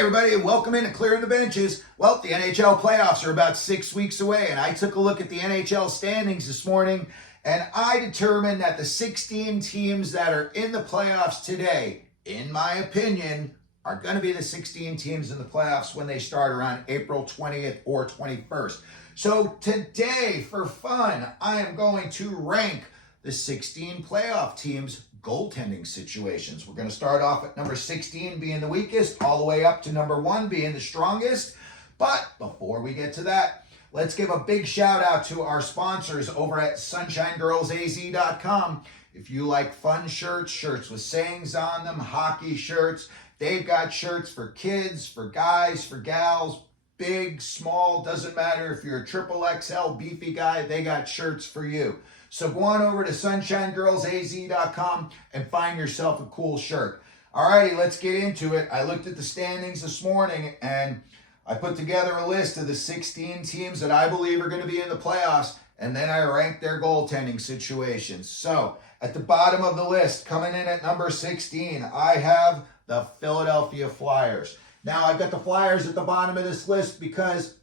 everybody, and welcome into Clearing the Benches. Well, the NHL playoffs are about 6 weeks away, and I took a look at the NHL standings this morning, and I determined that the 16 teams that are in the playoffs today, in my opinion, are going to be the 16 teams in the playoffs when they start around April 20th or 21st. So today, for fun, I am going to rank the 16 playoff teams' goaltending situations. We're going to start off at number 16 being the weakest, all the way up to number 1 being the strongest. But before we get to that, let's give a big shout out to our sponsors over at SunshineGirlsAZ.com. If you like fun shirts, shirts with sayings on them, hockey shirts, they've got shirts for kids, for guys, for gals, big, small, doesn't matter. If you're a triple XL beefy guy, they got shirts for you. So go on over to SunshineGirlsAZ.com and find yourself a cool shirt. Alrighty, let's get into it. I looked at the standings this morning and I put together a list of the 16 teams that I believe are going to be in the playoffs, and then I ranked their goaltending situations. So at the bottom of the list, coming in at number 16, I have the Philadelphia Flyers. Now, I've got the Flyers at the bottom of this list because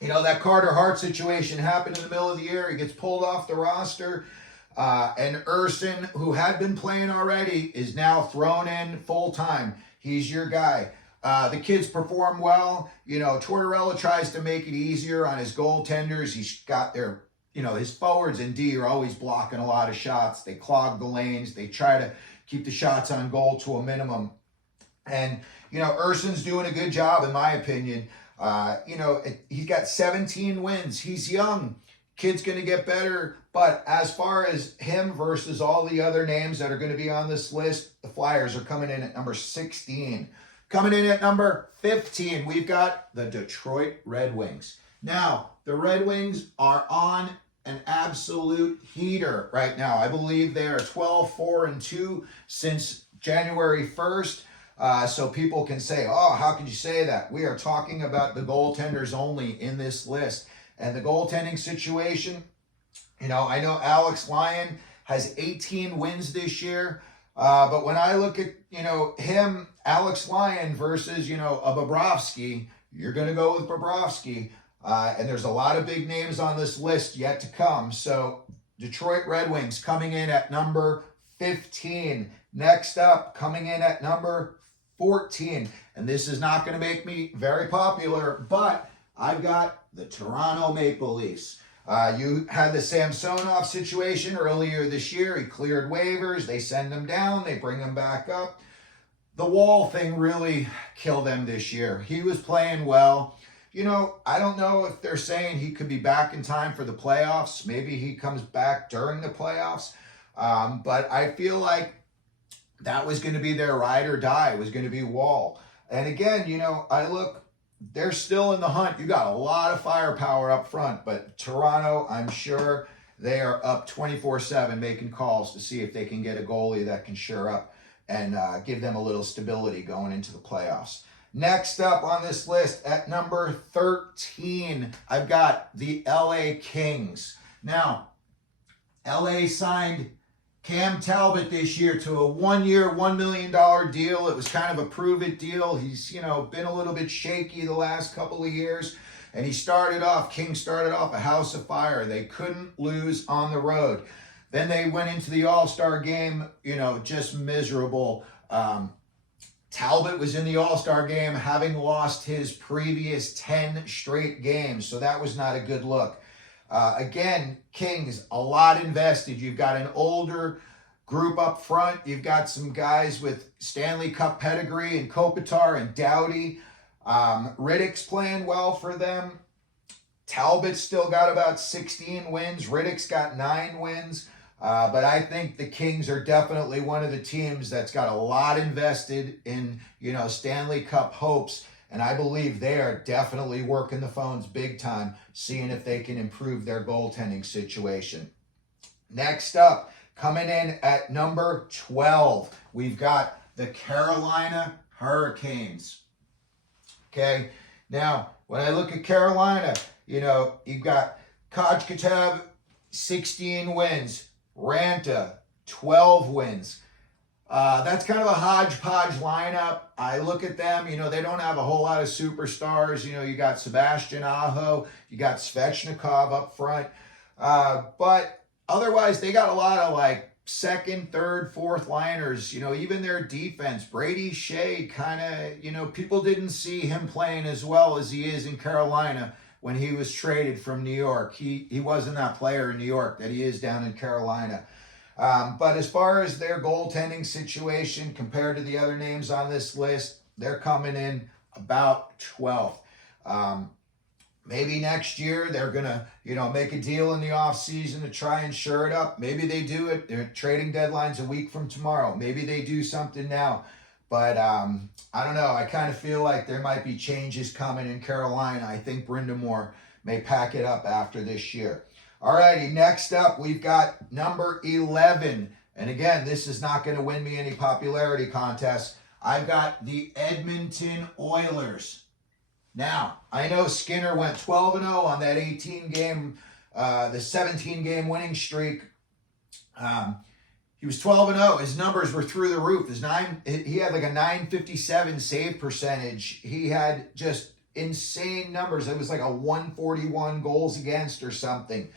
that Carter Hart situation happened in the middle of the year. He gets pulled off the roster. And Urson, who had been playing already, is now thrown in full-time. He's your guy. The kids perform well. Tortorella tries to make it easier on his goaltenders. He's got their, his forwards and D are always blocking a lot of shots. They clog the lanes. They try to keep the shots on goal to a minimum. And, Urson's doing a good job, in my opinion. He's got 17 wins. He's young. Kid's going to get better. But as far as him versus all the other names that are going to be on this list, the Flyers are coming in at number 16. Coming in at number 15, we've got the Detroit Red Wings. Now, the Red Wings are on an absolute heater right now. I believe they are 12-4-2 since January 1st. So people can say, oh, how could you say that? We are talking about the goaltenders only in this list. And the goaltending situation, I know Alex Lyon has 18 wins this year. But when I look at, him, Alex Lyon versus, a Bobrovsky, you're going to go with Bobrovsky. And there's a lot of big names on this list yet to come. So Detroit Red Wings coming in at number 15. Next up, coming in at number 14. And this is not going to make me very popular, but I've got the Toronto Maple Leafs. You had the Samsonov situation earlier this year. He cleared waivers. They send him down. They bring him back up. The Wall thing really killed them this year. He was playing well. I don't know if they're saying he could be back in time for the playoffs. Maybe he comes back during the playoffs. But I feel like that was going to be their ride or die. It was going to be Wall. And again, I look, they're still in the hunt. You got a lot of firepower up front, but Toronto, I'm sure they are up 24/7 making calls to see if they can get a goalie that can shore up and give them a little stability going into the playoffs. Next up on this list at number 13, I've got the LA Kings. Now, LA signed Cam Talbot this year to a 1-year, $1 million deal. It was kind of a prove-it deal. He's, been a little bit shaky the last couple of years. And Kings started off a house of fire. They couldn't lose on the road. Then they went into the All-Star game, just miserable. Talbot was in the All-Star game having lost his previous 10 straight games. So that was not a good look. Again, Kings, a lot invested. You've got an older group up front. You've got some guys with Stanley Cup pedigree and Kopitar and Doughty. Riddick's playing well for them. Talbot's still got about 16 wins. Riddick's got 9 wins. But I think the Kings are definitely one of the teams that's got a lot invested in, Stanley Cup hopes. And I believe they are definitely working the phones big time, seeing if they can improve their goaltending situation. Next up, coming in at number 12, we've got the Carolina Hurricanes. Okay, now, when I look at Carolina, you've got Kochetkov, 16 wins. Ranta, 12 wins. That's kind of a hodgepodge lineup. I look at them, they don't have a whole lot of superstars. You got Sebastian Aho, you got Svechnikov up front. But otherwise, they got a lot of like second, third, fourth liners. Even their defense, Brady Shea kind of, people didn't see him playing as well as he is in Carolina when he was traded from New York. He wasn't that player in New York that he is down in Carolina. But as far as their goaltending situation compared to the other names on this list, they're coming in about 12th. Maybe next year they're going to, make a deal in the offseason to try and shore it up. Maybe they do it. Their trading deadline's a week from tomorrow. Maybe they do something now. But I don't know. I kind of feel like there might be changes coming in Carolina. I think Brind'Amour may pack it up after this year. Alrighty, next up, we've got number 11. And again, this is not going to win me any popularity contests. I've got the Edmonton Oilers. Now, I know Skinner went 12-0 on that 18-game, the 17-game winning streak. He was 12-0. His numbers were through the roof. He had like a .957 save percentage. He had just insane numbers. It was like a 141 goals against or something.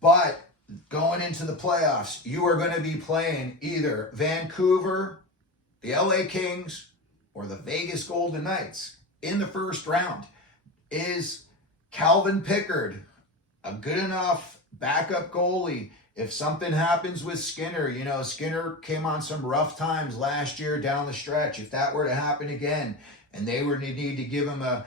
But going into the playoffs, you are going to be playing either Vancouver, the LA Kings, or the Vegas Golden Knights. In the first round, is Calvin Pickard a good enough backup goalie? If something happens with Skinner, Skinner came on some rough times last year down the stretch. If that were to happen again and they were to need to give him a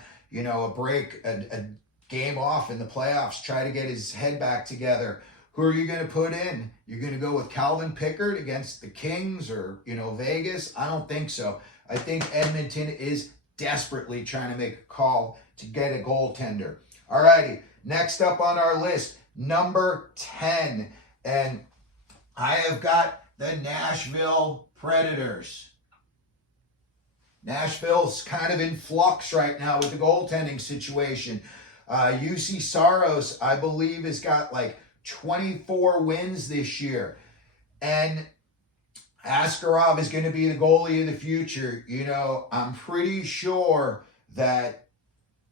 break, a game off in the playoffs, try to get his head back together, who are you going to put in? You're going to go with Calvin Pickard against the Kings or, Vegas? I don't think so. I think Edmonton is desperately trying to make a call to get a goaltender. All righty, next up on our list, number 10. And I have got the Nashville Predators. Nashville's kind of in flux right now with the goaltending situation. UC Saros, I believe, has got like 24 wins this year. And Askarov is going to be the goalie of the future. I'm pretty sure that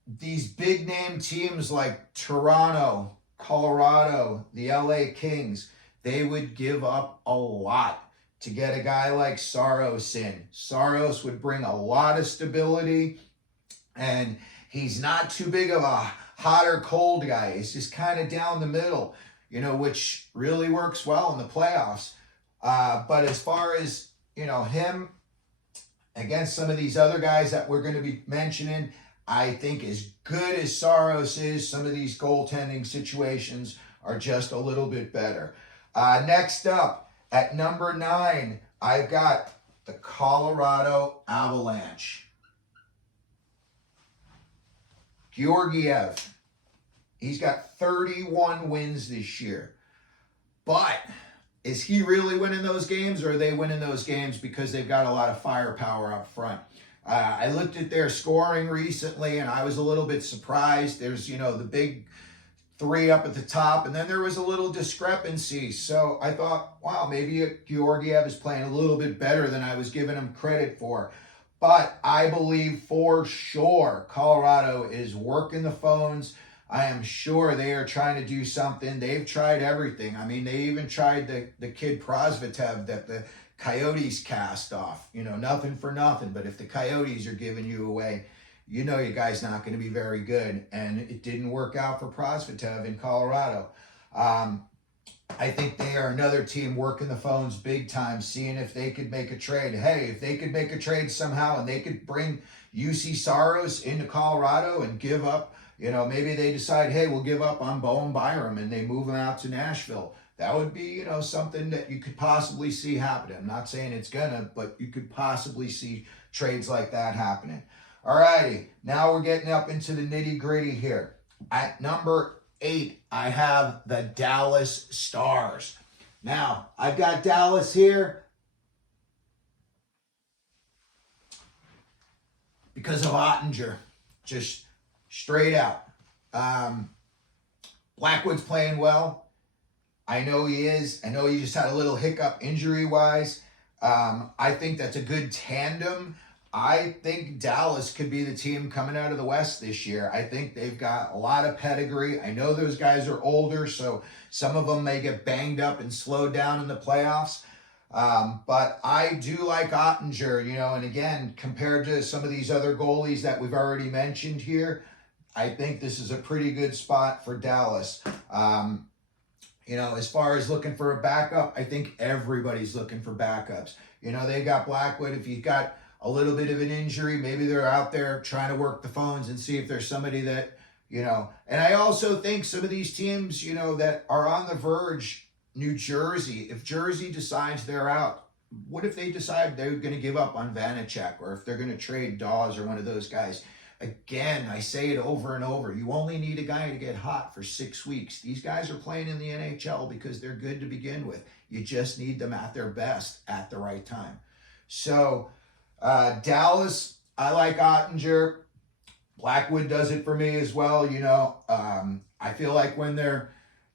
these big name teams like Toronto, Colorado, the LA Kings, they would give up a lot to get a guy like Saros in. Saros would bring a lot of stability, and he's not too big of a hot or cold guy. He's just kind of down the middle, which really works well in the playoffs. But as far as, him against some of these other guys that we're going to be mentioning, I think as good as Saros is, some of these goaltending situations are just a little bit better. Next up, at number 9, I've got the Colorado Avalanche. Georgiev, he's got 31 wins this year. But is he really winning those games, or are they winning those games because they've got a lot of firepower up front? I looked at their scoring recently, and I was a little bit surprised. There's, the big 3 up at the top, and then there was a little discrepancy. So I thought, wow, maybe Georgiev is playing a little bit better than I was giving him credit for. But I believe for sure Colorado is working the phones. I am sure they are trying to do something. They've tried everything. I mean, they even tried the kid Prosvetov that the Coyotes cast off. Nothing for nothing. But if the Coyotes are giving you away, your guy's not going to be very good. And it didn't work out for Prosvetov in Colorado. I think they are another team working the phones big time, seeing if they could make a trade. Hey, if they could make a trade somehow and they could bring UC Saros into Colorado and give up, maybe they decide, hey, we'll give up on Bowen Byram and they move him out to Nashville. That would be, something that you could possibly see happening. I'm not saying it's gonna, but you could possibly see trades like that happening. All righty, now we're getting up into the nitty gritty here. At number 8, I have the Dallas Stars. Now, I've got Dallas here because of Ottinger, just straight out. Blackwood's playing well. I know he is. I know he just had a little hiccup injury-wise. I think that's a good tandem. I think Dallas could be the team coming out of the West this year. I think they've got a lot of pedigree. I know those guys are older, so some of them may get banged up and slowed down in the playoffs. But I do like Ottinger, and again, compared to some of these other goalies that we've already mentioned here, I think this is a pretty good spot for Dallas. As far as looking for a backup, I think everybody's looking for backups. They got Blackwood. If you've got a little bit of an injury, maybe they're out there trying to work the phones and see if there's somebody that, And I also think some of these teams, that are on the verge, New Jersey, if Jersey decides they're out, what if they decide they're going to give up on Vanacek, or if they're going to trade Dawes or one of those guys? Again, I say it over and over. You only need a guy to get hot for 6 weeks. These guys are playing in the NHL because they're good to begin with. You just need them at their best at the right time. So, Dallas, I like Ottinger. Blackwood does it for me as well. I feel like when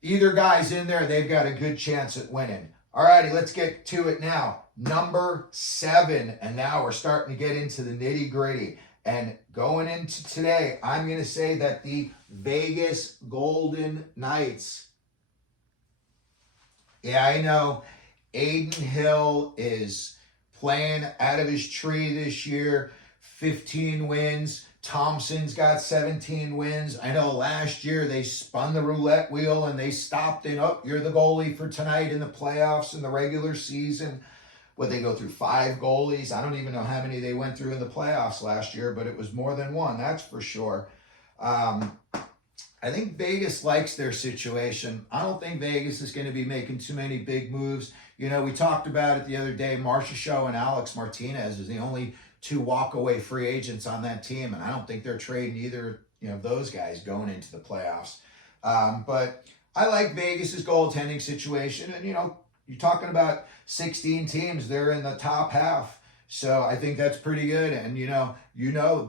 either guy's in there, they've got a good chance at winning. All righty, let's get to it now. Number 7, and now we're starting to get into the nitty gritty. And going into today, I'm going to say that the Vegas Golden Knights, yeah, I know, Aiden Hill is playing out of his tree this year, 15 wins. Thompson's got 17 wins. I know last year they spun the roulette wheel and they stopped it up. You're the goalie for tonight in the playoffs in the regular season. Would they go through 5 goalies? I don't even know how many they went through in the playoffs last year, but it was more than one, that's for sure. I think Vegas likes their situation. I don't think Vegas is going to be making too many big moves. We talked about it the other day. Marcia Show and Alex Martinez is the only 2 walk-away free agents on that team, and I don't think they're trading either of those guys going into the playoffs. But I like Vegas's goaltending situation, and you're talking about 16 teams. They're in the top half. So I think that's pretty good. And,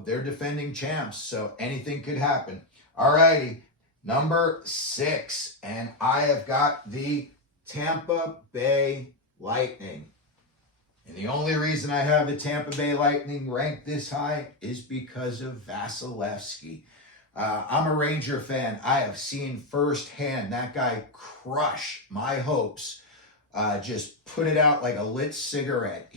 they're defending champs. So anything could happen. All righty. Number 6. And I have got the Tampa Bay Lightning. And the only reason I have the Tampa Bay Lightning ranked this high is because of Vasilevsky. I'm a Ranger fan. I have seen firsthand that guy crush my hopes. Just put it out like a lit cigarette.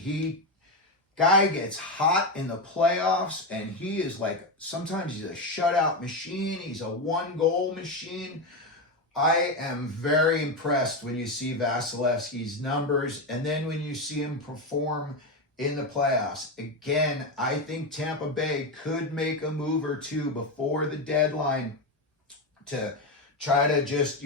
Guy gets hot in the playoffs, and he is sometimes he's a shutout machine. He's a 1-goal machine. I am very impressed when you see Vasilevsky's numbers, and then when you see him perform in the playoffs. Again, I think Tampa Bay could make a move or two before the deadline to try to just,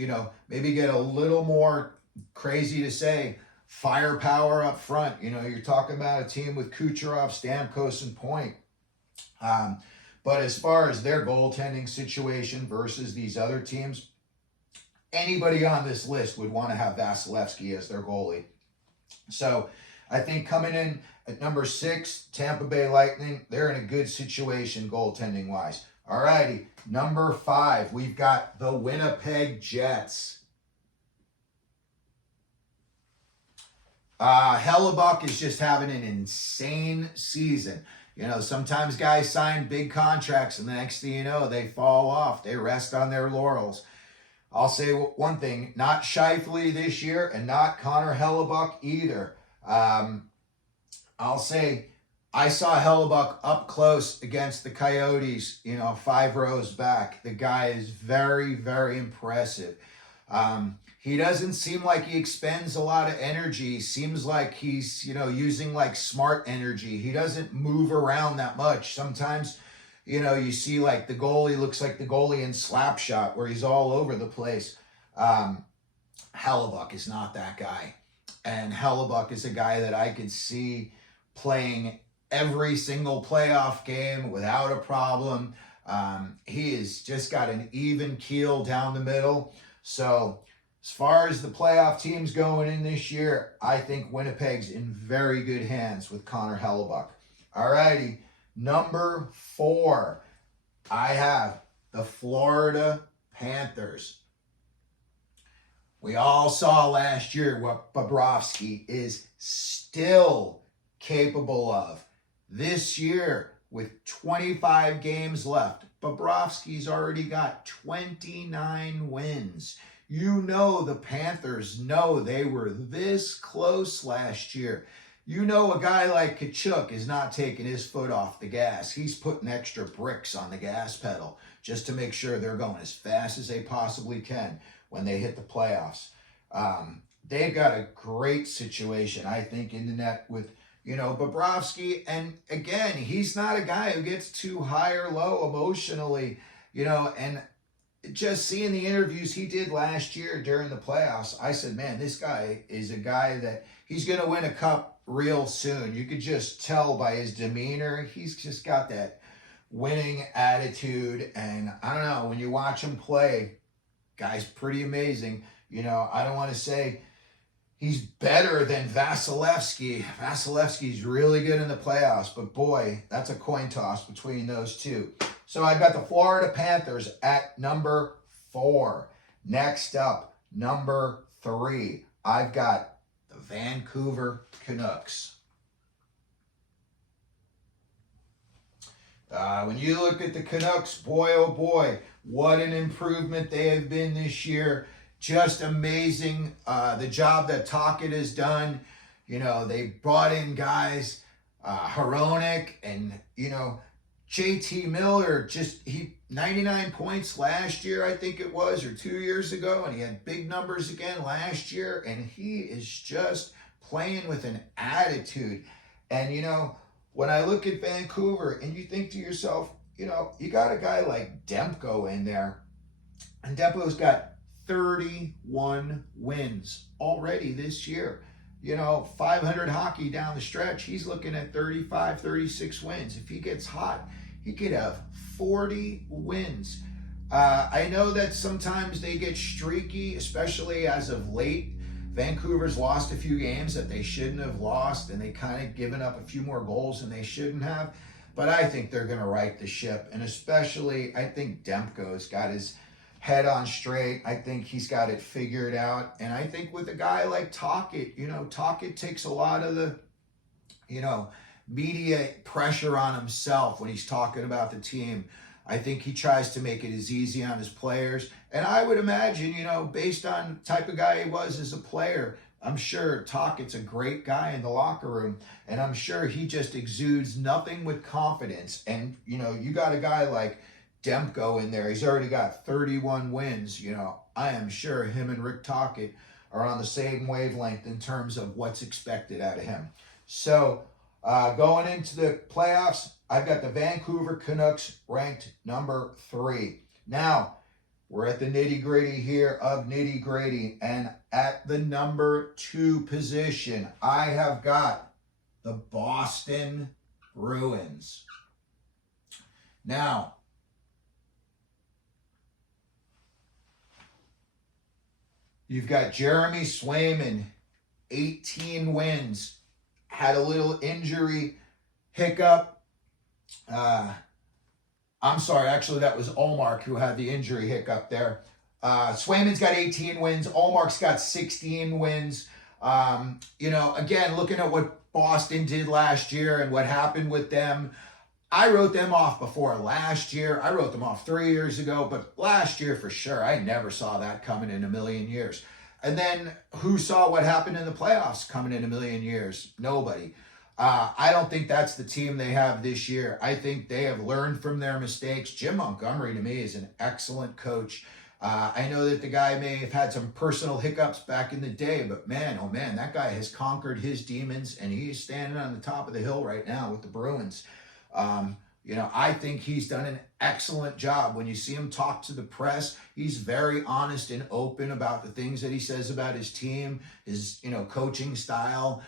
maybe get a little more, crazy to say, firepower up front. You're talking about a team with Kucherov, Stamkos, and Point. But as far as their goaltending situation versus these other teams, anybody on this list would want to have Vasilevsky as their goalie. So I think coming in at number 6, Tampa Bay Lightning, they're in a good situation goaltending-wise. All righty, number 5, we've got the Winnipeg Jets. Hellebuyck is just having an insane season. Sometimes guys sign big contracts and the next thing you know, they fall off. They rest on their laurels. I'll say one thing, not Scheifele this year and not Connor Hellebuyck either. I'll say I saw Hellebuyck up close against the Coyotes, 5 rows back. The guy is very, very impressive. He doesn't seem like he expends a lot of energy. He seems like he's, using smart energy. He doesn't move around that much. Sometimes, you see the goalie looks like the goalie in Slapshot where he's all over the place. Hellebuyck is not that guy. And Hellebuyck is a guy that I could see playing every single playoff game without a problem. He has just got an even keel down the middle. So as far as the playoff teams going in this year, I think Winnipeg's in very good hands with Connor Hellebuyck. All righty, number 4, I have the Florida Panthers. We all saw last year what Bobrovsky is still capable of. This year, with 25 games left, Bobrovsky's already got 29 wins. You know the Panthers know they were this close last year. You know a guy like Tkachuk is not taking his foot off the gas. He's putting extra bricks on the gas pedal just to make sure they're going as fast as they possibly can when they hit the playoffs. They've got a great situation, I think, in the net with, Bobrovsky. And again, he's not a guy who gets too high or low emotionally, and just seeing the interviews he did last year during the playoffs, I said, man, this guy is a guy that he's going to win a cup real soon. You could just tell by his demeanor. He's just got that winning attitude. And I don't know, when you watch him play, guy's pretty amazing. I don't want to say he's better than Vasilevsky. Vasilevsky's really good in the playoffs, but boy, that's a coin toss between those two. So I've got the Florida Panthers at number 4. Next up, number 3, I've got the Vancouver Canucks. When you look at the Canucks, boy, oh boy, what an improvement they have been this year. Just amazing. The job that Tocchet has done. They brought in guys, Hellebuyck and, JT Miller, he 99 points last year, I think it was, or 2 years ago, and he had big numbers again last year, and he is just playing with an attitude. And, when I look at Vancouver and you think to yourself, you got a guy like Demko in there, and Demko's got 31 wins already this year. 500 hockey down the stretch, he's looking at 35, 36 wins. If he gets hot, he could have 40 wins. I know that sometimes they get streaky, especially as of late. Vancouver's lost a few games that they shouldn't have lost, and they kind of given up a few more goals than they shouldn't have. But I think they're going to right the ship, and especially I think Demko's got his head on straight. I think he's got it figured out. And I think with a guy like Tocchet, Tocchet takes a lot of the, media pressure on himself when he's talking about the team. I think he tries to make it as easy on his players. And I would imagine, based on the type of guy he was as a player, I'm sure Tocchet's a great guy in the locker room. And I'm sure he just exudes nothing with confidence. And, you got a guy like Demko in there. He's already got 31 wins. I am sure him and Rick Tocchet are on the same wavelength in terms of what's expected out of him. So going into the playoffs, I've got the Vancouver Canucks ranked number 3. Now, we're at the nitty-gritty here of nitty-gritty. And at the number 2 position, I have got the Boston Bruins. Now, you've got Jeremy Swayman, 18 wins. Had a little injury hiccup. I'm sorry, actually that was Ullmark who had the injury hiccup there. Swayman's got 18 wins. Ullmark's got 16 wins. Again, looking at what Boston did last year and what happened with them, I wrote them off before last year. I wrote them off 3 years ago, but last year for sure, I never saw that coming in a million years. And then who saw what happened in the playoffs coming in a million years? Nobody. I don't think that's the team they have this year. I think they have learned from their mistakes. Jim Montgomery, to me, is an excellent coach. I know that the guy may have had some personal hiccups back in the day, but man, oh man, that guy has conquered his demons, and he's standing on the top of the hill right now with the Bruins. I think he's done an excellent job. When you see him talk to the press, he's very honest and open about the things that he says about his team, his, coaching style,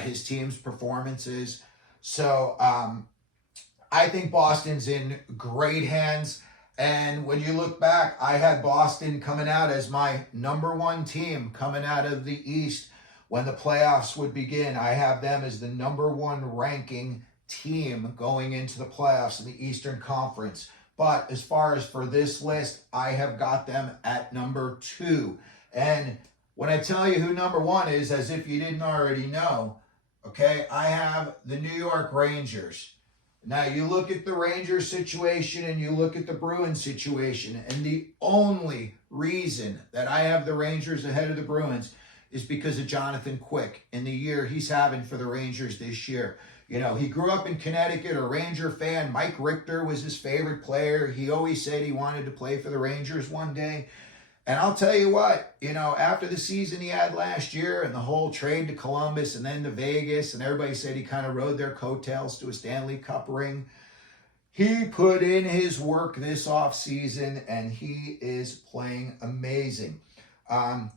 his team's performances. So I think Boston's in great hands. And when you look back, I had Boston coming out as my number 1 team coming out of the East when the playoffs would begin. I have them as the number 1 ranking team going into the playoffs in the Eastern Conference. But as far as for this list, I have got them at number 2. And When I tell you who number one is, as if you didn't already know, okay, I have the New York Rangers. Now, you look at the Rangers situation and you look at the Bruins situation, and the only reason that I have the Rangers ahead of the Bruins is because of Jonathan Quick and the year he's having for the Rangers this year. You know, he grew up in Connecticut, a Ranger fan. Mike Richter was his favorite player. He always said he wanted to play for the Rangers one day. And I'll tell you what, you know, after the season he had last year and the whole trade to Columbus and then to Vegas, and everybody said he kind of rode their coattails to a Stanley Cup ring, he put in his work this offseason and he is playing amazing.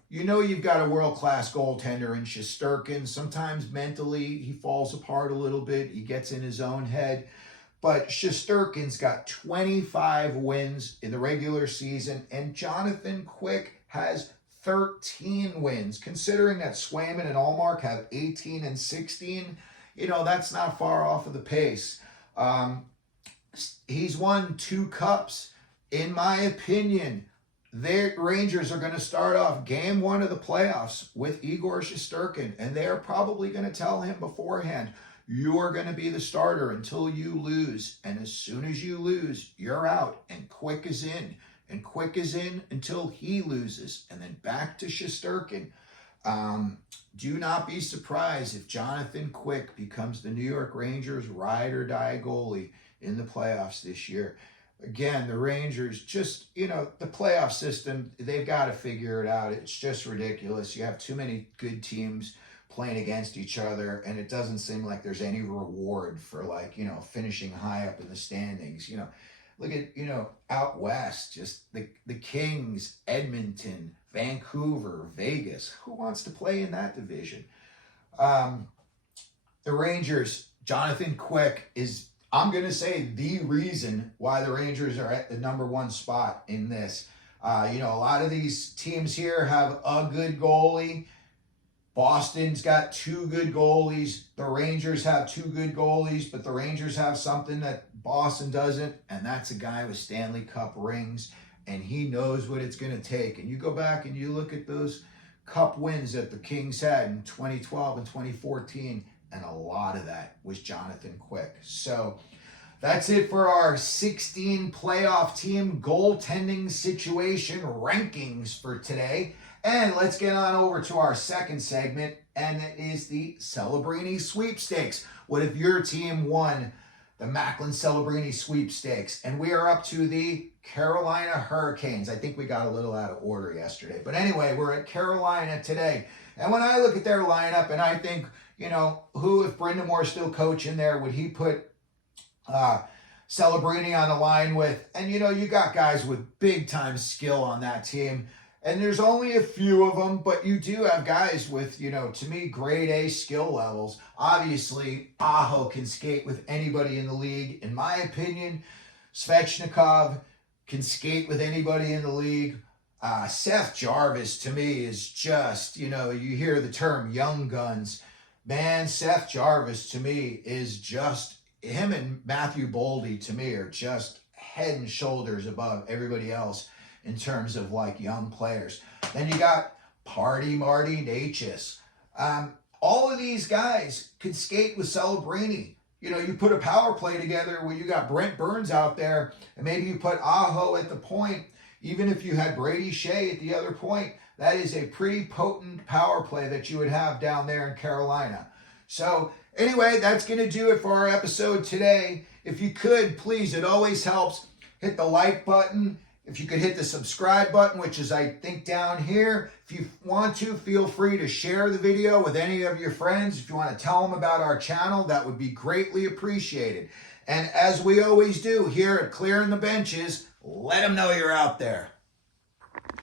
You know, you've got a world-class goaltender in Shesterkin. Sometimes mentally he falls apart a little bit. He gets in his own head. But Shesterkin's got 25 wins in the regular season, and Jonathan Quick has 13 wins. Considering that Swayman and Allmark have 18 and 16, you know, that's not far off of the pace. He's won 2 cups. In my opinion, the Rangers are going to start off game 1 of the playoffs with Igor Shesterkin, and they're probably going to tell him beforehand, you are going to be the starter until you lose. And as soon as you lose, you're out. And Quick is in. And Quick is in until he loses. And then back to Shesterkin. Do not be surprised if Jonathan Quick becomes the New York Rangers ride or die goalie in the playoffs this year. Again, the Rangers just, you know, the playoff system, they've got to figure it out. It's just ridiculous. You have too many good teams playing against each other, and it doesn't seem like there's any reward for, like, you know, finishing high up in the standings. You know, look at, you know, out west, just the Kings, Edmonton, Vancouver, Vegas. Who wants to play in that division? The Rangers, Jonathan Quick is, I'm going to say, the reason why the Rangers are at the number 1 spot in this. You know, a lot of these teams here have a good goalie. Boston's got 2 good goalies. The Rangers have 2 good goalies, but the Rangers have something that Boston doesn't, and that's a guy with Stanley Cup rings, and he knows what it's going to take. And you go back and you look at those Cup wins that the Kings had in 2012 and 2014, and a lot of that was Jonathan Quick. So that's it for our 16 playoff team goaltending situation rankings for today. And let's get on over to our second segment, and it is the Celebrini Sweepstakes. What if your team won the Macklin Celebrini Sweepstakes? And we are up to the Carolina Hurricanes. I think we got a little out of order yesterday. But anyway, we're at Carolina today. And when I look at their lineup and I think, you know, who, if Brendan Moore's still coaching there, would he put Celebrini on the line with? And, you know, you got guys with big-time skill on that team. And there's only a few of them, but you do have guys with, you know, to me, grade A skill levels. Obviously, Aho can skate with anybody in the league. In my opinion, Svechnikov can skate with anybody in the league. Seth Jarvis, to me, is just, you know, you hear the term young guns. Man, Seth Jarvis, to me, is just, him and Matthew Boldy, to me, are just head and shoulders above everybody else in terms of, like, young players. Then you got Marty Necas. All of these guys could skate with Celebrini. You know, you put a power play together where you got Brent Burns out there, and maybe you put Aho at the point. Even if you had Brady Shea at the other point, that is a pretty potent power play that you would have down there in Carolina. So anyway, that's going to do it for our episode today. If you could, please, it always helps, hit the like button. If you could hit the subscribe button, which is, I think, down here. If you want to, feel free to share the video with any of your friends. If you want to tell them about our channel, that would be greatly appreciated. And as we always do here at Clearing the Benches, let them know you're out there.